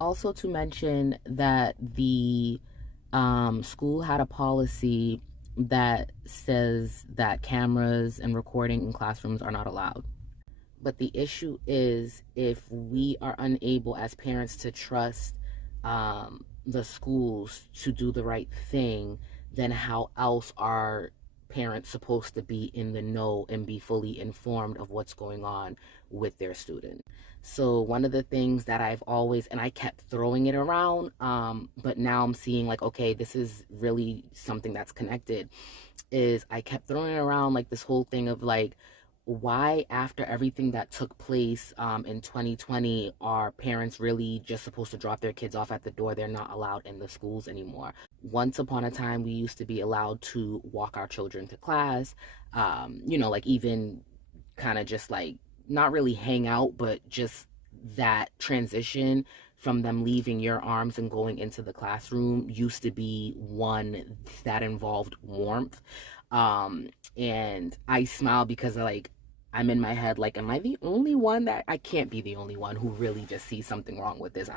Also to mention that the school had a policy that says that cameras and recording in classrooms are not allowed. But the issue is if we are unable as parents to trust the schools to do the right thing, then how else are parents supposed to be in the know and be fully informed of what's going on with their student? So one of the things that I've always, and I kept throwing it around, but now I'm seeing like, okay, this is really something that's connected, is I kept throwing it around like this whole thing of like, why after everything that took place in 2020 are parents really just supposed to drop their kids off at the door? They're not allowed in the schools anymore. Once upon a time we used to be allowed to walk our children to class, like even kind of just like not really hang out, but just that transition from them leaving your arms and going into the classroom used to be one that involved warmth. And I smile because like I'm in my head like, am I the only one? That I can't be the only one who really just sees something wrong with this.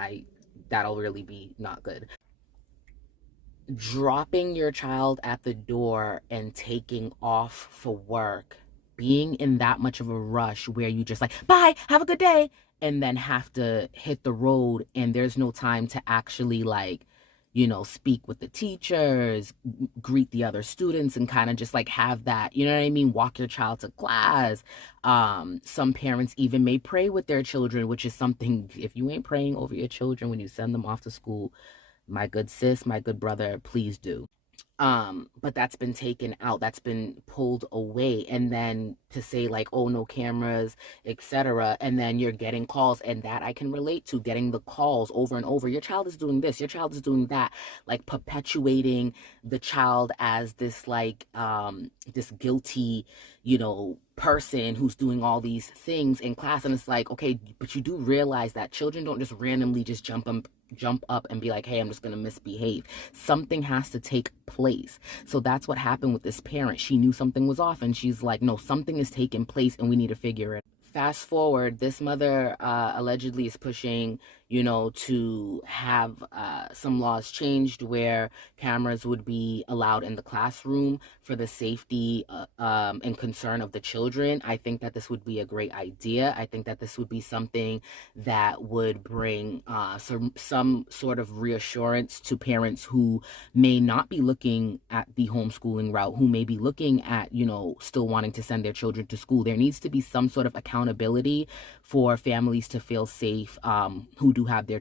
That'll really be not good. Dropping your child at the door and taking off for work, being in that much of a rush where you just like, bye, have a good day, and then have to hit the road and there's no time to actually like, speak with the teachers, greet the other students, and kind of just like have that, you know what I mean? Walk your child to class. Some parents even may pray with their children, which is something, if you ain't praying over your children when you send them off to school, my good sis, my good brother, please do. But that's been taken out, that's been pulled away, and then to say like, oh, no cameras, etc., and then you're getting calls, and that I can relate to, getting the calls over and over, your child is doing this, your child is doing that, like perpetuating the child as this like this guilty, person who's doing all these things in class. And it's like, okay, but you do realize that children don't just randomly just jump up and be like, hey, I'm just going to misbehave. Something has to take place. So that's what happened with this parent. She knew something was off and she's like, no, something is taking place and we need to figure it. Fast forward, this mother allegedly is pushing, to have some laws changed where cameras would be allowed in the classroom for the safety and concern of the children. I think that this would be a great idea. I think that this would be something that would bring some sort of reassurance to parents who may not be looking at the homeschooling route, who may be looking at, still wanting to send their children to school. There needs to be some sort of accountability for families to feel safe, who do have their